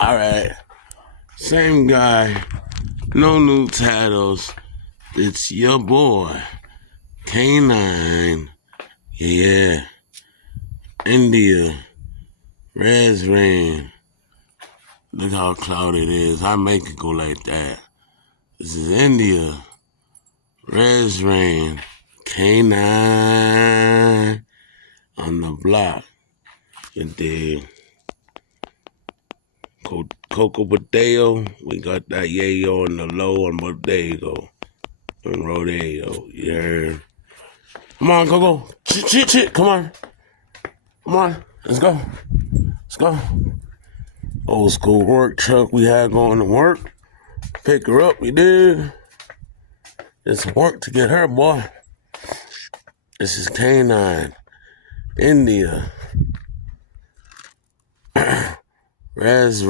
Alright. Same guy. No new titles. It's your boy. K9. Yeah. India. Reaz rain. Look how cloudy it is. I make it go like that. This is India. Reaz rain. K9 on the block. You dig? Coco Bodeo. We got that yayo on the low and Bodego. And Rodeo. You heard? Come on, Coco. Chit. Come on. Come on. Let's go. Let's go. Old school work truck we had going to work. Pick her up, we did. It's work to get her, boy. This is K9. India. Reaz